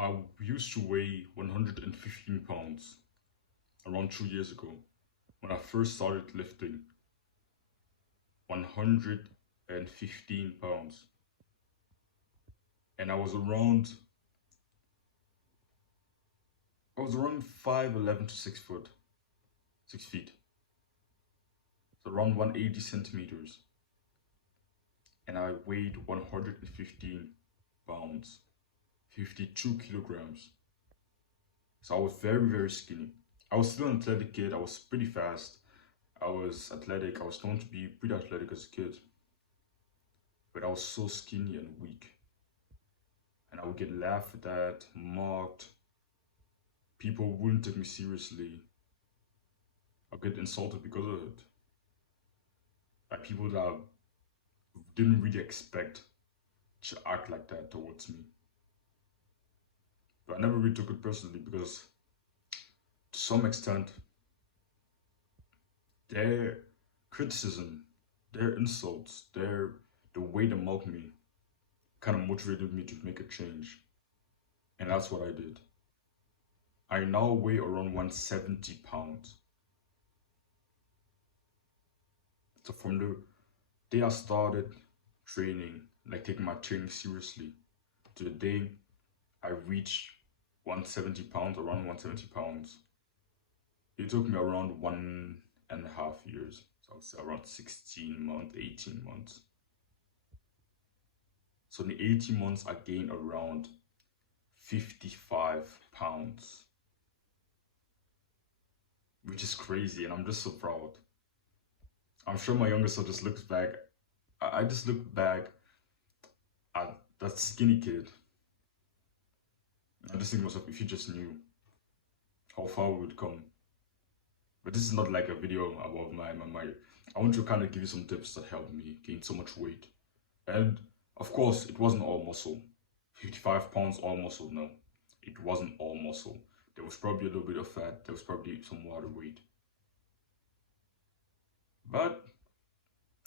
I used to weigh 115 pounds around 2 years ago when I first started lifting. 115 pounds. And I was around 5'11" to 6 foot, 6 feet. So around 180 centimeters. And I weighed 115 pounds, 52 kilograms. So I was very, very skinny. I was still an athletic kid. I was pretty fast. I was athletic. I was known to be pretty athletic as a kid. But I was so skinny and weak. And I would get laughed at, mocked. People wouldn't take me seriously. I would get insulted because of it. By people that I didn't really expect to act like that towards me. But I never really took it personally because to some extent, their criticism, their insults, the way they mocked me kind of motivated me to make a change. And that's what I did. I now weigh around 170 pounds. So from the day I started training, like taking my training seriously, to the day I reached 170 pounds, around 170 pounds, it took me around 1.5 years. So I would say around 16 months, 18 months. So in the 18 months, I gained around 55 pounds, which is crazy, and I'm just so proud. I'm sure my younger self just looks back. I just look back at that skinny kid. I just think to myself, if you just knew how far we would come. But this is not like a video about my I want to kind of give you some tips that helped me gain so much weight. And of course, it wasn't all muscle. 55 pounds all muscle, no. It wasn't all muscle. There was probably a little bit of fat. There was probably some water weight. But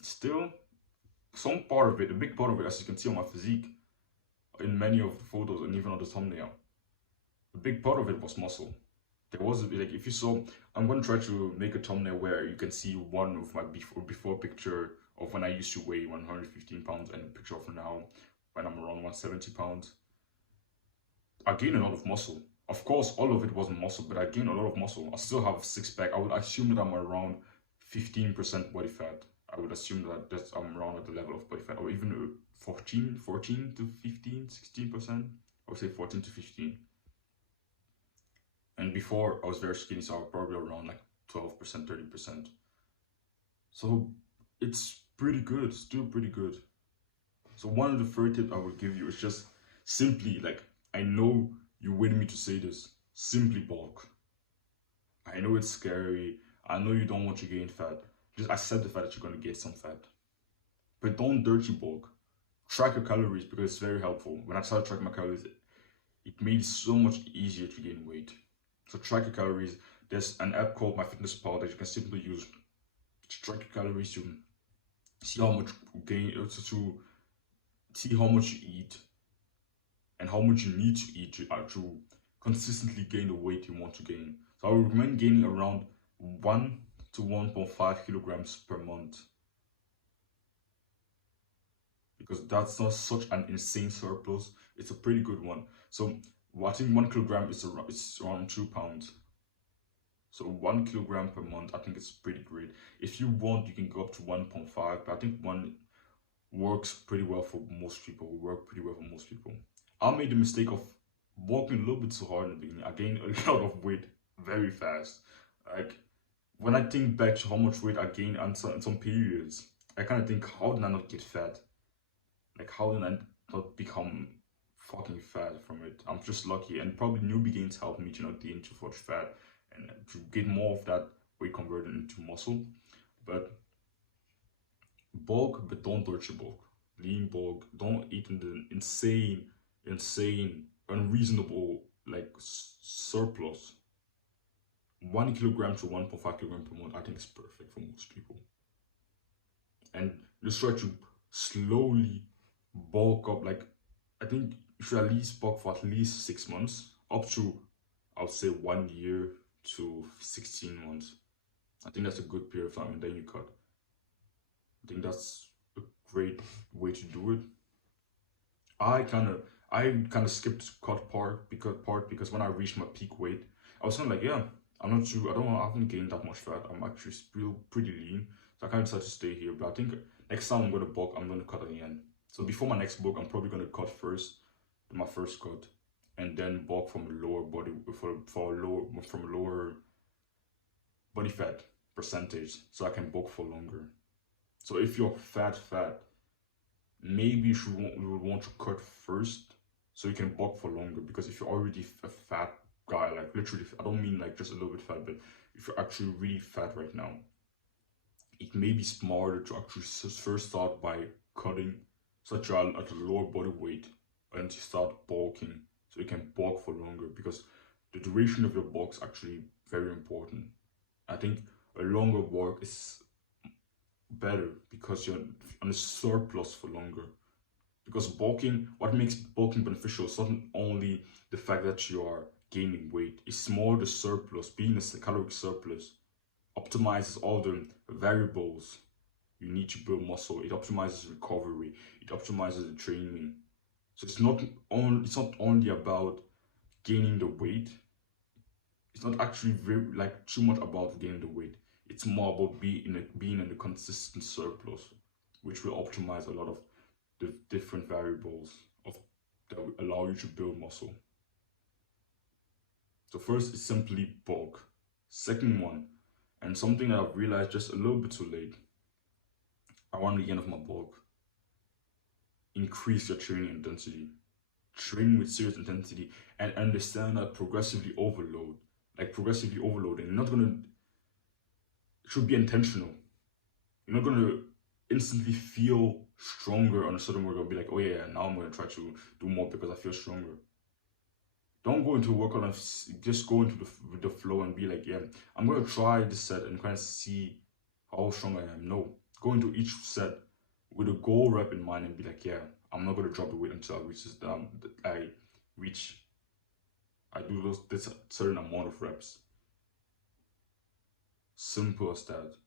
still, some part of it, a big part of it, as you can see on my physique, in many of the photos and even on the thumbnail, a big part of it was muscle. There was, like, if you saw, I'm going to try to make a thumbnail where you can see one of my before picture of when I used to weigh 115 pounds and a picture of now when I'm around 170 pounds. I gained a lot of muscle. Of course, all of it wasn't muscle, but I gained a lot of muscle. I still have a six pack. I would assume that I'm around 15% body fat. I would assume that I'm around at the level of body fat, or even 14 to 15, 16%. I would say 14 to 15. And before I was very skinny, so I was probably around like 12%, 30%. So it's pretty good, still pretty good. So one of the first tips I would give you is just simply, like, I know you waited me to say this, simply bulk. I know it's scary. I know you don't want to gain fat. Just accept the fact that you're going to get some fat. But don't dirty bulk. Track your calories because it's very helpful. When I started tracking my calories, it made it so much easier to gain weight. So track your calories. There's an app called MyFitnessPal that you can simply use to track your calories, to see how much gain, to see how much you eat and how much you need to eat to consistently gain the weight you want to gain. So I would recommend gaining around 1 to 1.5 kilograms per month, because that's not such an insane surplus. It's a pretty good one. So I think 1 kilogram is around 2 pounds. So 1 kilogram per month, I think it's pretty great. If you want, you can go up to 1.5, but I think 1 works pretty well for most people. I made the mistake of walking a little bit too hard in the beginning. I gained a lot of weight very fast. Like, when I think back to how much weight I gained in some periods, I kind of think, how did I not get fat? Like, how did I not become fucking fat from it? I'm just lucky, and probably newbie gains helped me to not gain too much fat and to get more of that weight converted into muscle. But bulk, but don't touch your bulk. Lean bulk. Don't eat in the insane, unreasonable, like, surplus. 1 kilogram to 1.5 kilogram per month, I think is perfect for most people. And just try to slowly bulk up. Like, I think you should at least bulk for at least 6 months, up to, I would say, 1 year to 16 months. I think that's a good period of time, and then you cut. I think that's a great way to do it. I kind of skipped cut part because when I reached my peak weight, I was kind of like, yeah, I haven't gained that much fat. I'm actually still pretty lean, so I kind of decided to stay here. But I think next time I'm gonna bulk, I'm gonna cut again. So before my next bulk, I'm probably gonna cut first, my first cut, and then bulk from a lower body from a lower body fat percentage, so I can bulk for longer. So if you're fat, maybe you would want to cut first so you can bulk for longer. Because if you're already a fat guy, like literally, I don't mean like just a little bit fat, but if you're actually really fat right now, it may be smarter to actually first start by cutting such at a lower body weight and to start bulking so you can bulk for longer, because the duration of your bulk is actually very important. I think a longer bulk is better because you're on a surplus for longer. Because bulking, what makes bulking beneficial is not only the fact that you are gaining weight, it's more the surplus. Being a caloric surplus optimizes all the variables you need to build muscle. It optimizes recovery, it optimizes the training. So it's not only about gaining the weight. It's not actually too much about gaining the weight. It's more about being in a consistent surplus, which will optimize a lot of the different variables that will allow you to build muscle. So first is simply bulk. Second one, and something that I've realized just a little bit too late, around the end of my bulk, increase your training intensity. Train with serious intensity and understand that progressively overloading, it should be intentional. You're not gonna instantly feel stronger on a certain workout, be like, oh yeah, now I'm gonna try to do more because I feel stronger. Don't go into a workout and just go into the flow and be like, yeah, I'm gonna try this set and kind of see how strong I am. No, go into each set with a goal rep in mind and be like, yeah, I'm not gonna drop the weight until I do this certain amount of reps. Simple as that.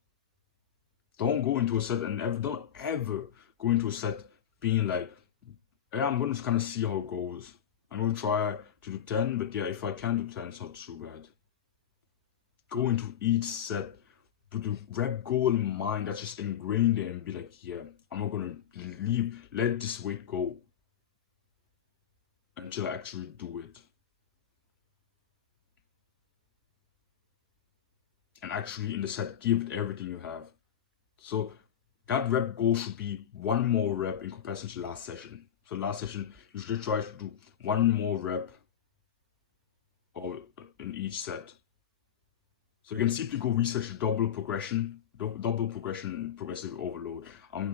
Don't go into a set and don't ever go into a set being like, yeah, I'm gonna kind of see how it goes. I'm gonna try to do 10, but yeah, if I can do 10, it's not too bad. Go into each set with the rep goal in mind that's just ingrained there and be like, yeah, I'm not gonna let this weight go until I actually do it. And actually in the set, give it everything you have. So that rep goal should be one more rep in comparison to last session. So last session, you should try to do one more rep in each set. So you can simply go research double progression, progressive overload. I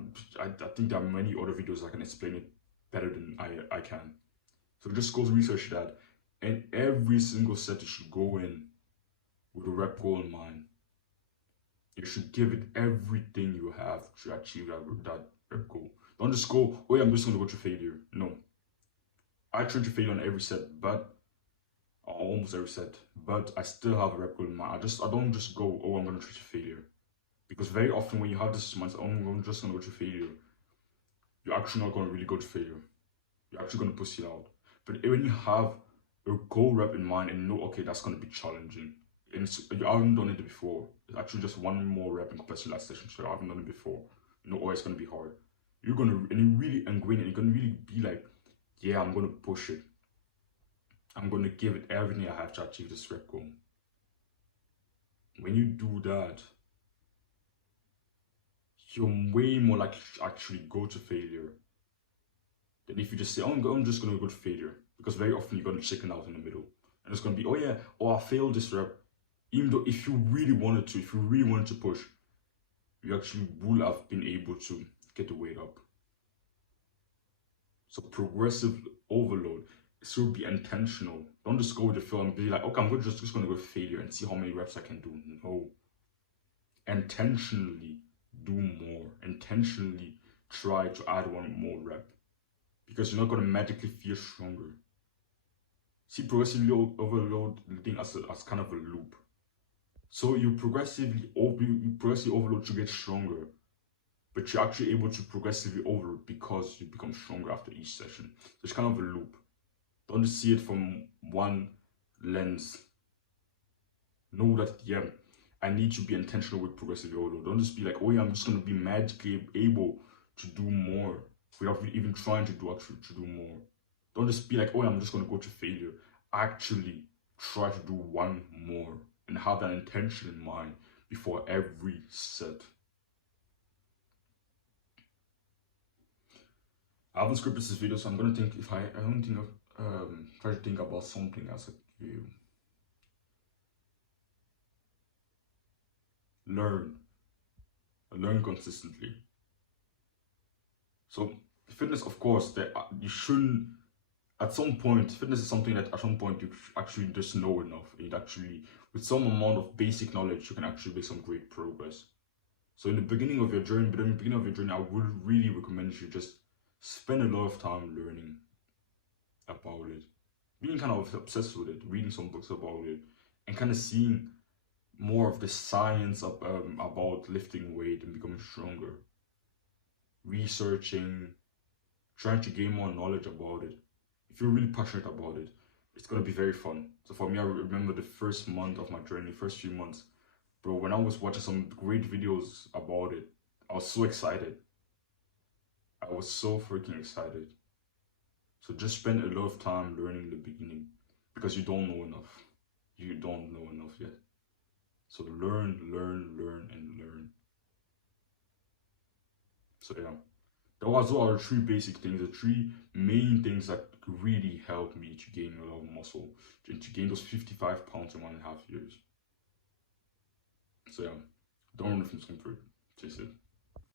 think there are many other videos that can explain it better than I can. So just go research that, and every single set you should go in with a rep goal in mind. You should give it everything you have to achieve that rep goal. Don't just go, oh yeah, I'm just gonna go to failure. No. I train to failure on every set, but almost every set, but I still have a rep goal in mind. I don't just go, oh, I'm gonna train to failure. Because very often when you have this mindset, oh, I'm just gonna go to failure, you're actually not gonna really go to failure. You're actually gonna push it out. But when you have a goal rep in mind and you know, okay, that's gonna be challenging, and you haven't done it before, it's actually just one more rep in comparison to last session, so you haven't done it before, you know, oh, it's gonna be hard. You're gonna, and you really ingrain it, you're gonna really be like, yeah, I'm gonna push it. I'm gonna give it everything I have to achieve this rep goal. When you do that, you're way more likely to actually go to failure than if you just say, oh, I'm just gonna go to failure. Because very often you're gonna chicken out in the middle. And it's gonna be, oh yeah, oh, I failed this rep. Even though if you really wanted to push, you actually would have been able to get the weight up. So progressive overload should be intentional. Don't just go with the flow and be like, okay, I'm just gonna go failure and see how many reps I can do. No. Intentionally do more. Intentionally try to add one more rep. because you're not going to magically feel stronger. See progressively overloading as kind of a loop. So you progressively overload to get stronger, but you're actually able to progressively overload because you become stronger after each session. So it's kind of a loop. Don't just see it from one lens. Know that, yeah, I need to be intentional with progressive overload. Don't just be like, oh yeah, I'm just going to be magically able to do more without even trying to do more. Don't just be like, oh yeah, I'm just going to go to failure. Actually try to do one more and have that intention in mind before every set. I haven't scripted this video, so I'm gonna think if I don't think of try to think about something as a game. Learn consistently. So fitness, of course, that you shouldn't. At some point, fitness is something that at some point you actually just know enough. It actually, with some amount of basic knowledge, you can actually make some great progress. So in the beginning of your journey, I would really recommend you just spend a lot of time learning about it, being kind of obsessed with it, reading some books about it, and kind of seeing more of the science of, about lifting weight and becoming stronger, researching, trying to gain more knowledge about it. If you're really passionate about it, it's gonna be very fun. So for me, I remember the first month of my journey, first few months, bro, when I was watching some great videos about it, I was so excited. I was so freaking excited. So just spend a lot of time learning in the beginning because you don't know enough. You don't know enough yet. So learn, and learn. So yeah, those are the three basic things, the three main things that really helped me to gain a lot of muscle, to gain those 55 pounds in 1.5 years. So yeah, don't run from discomfort. Chase it.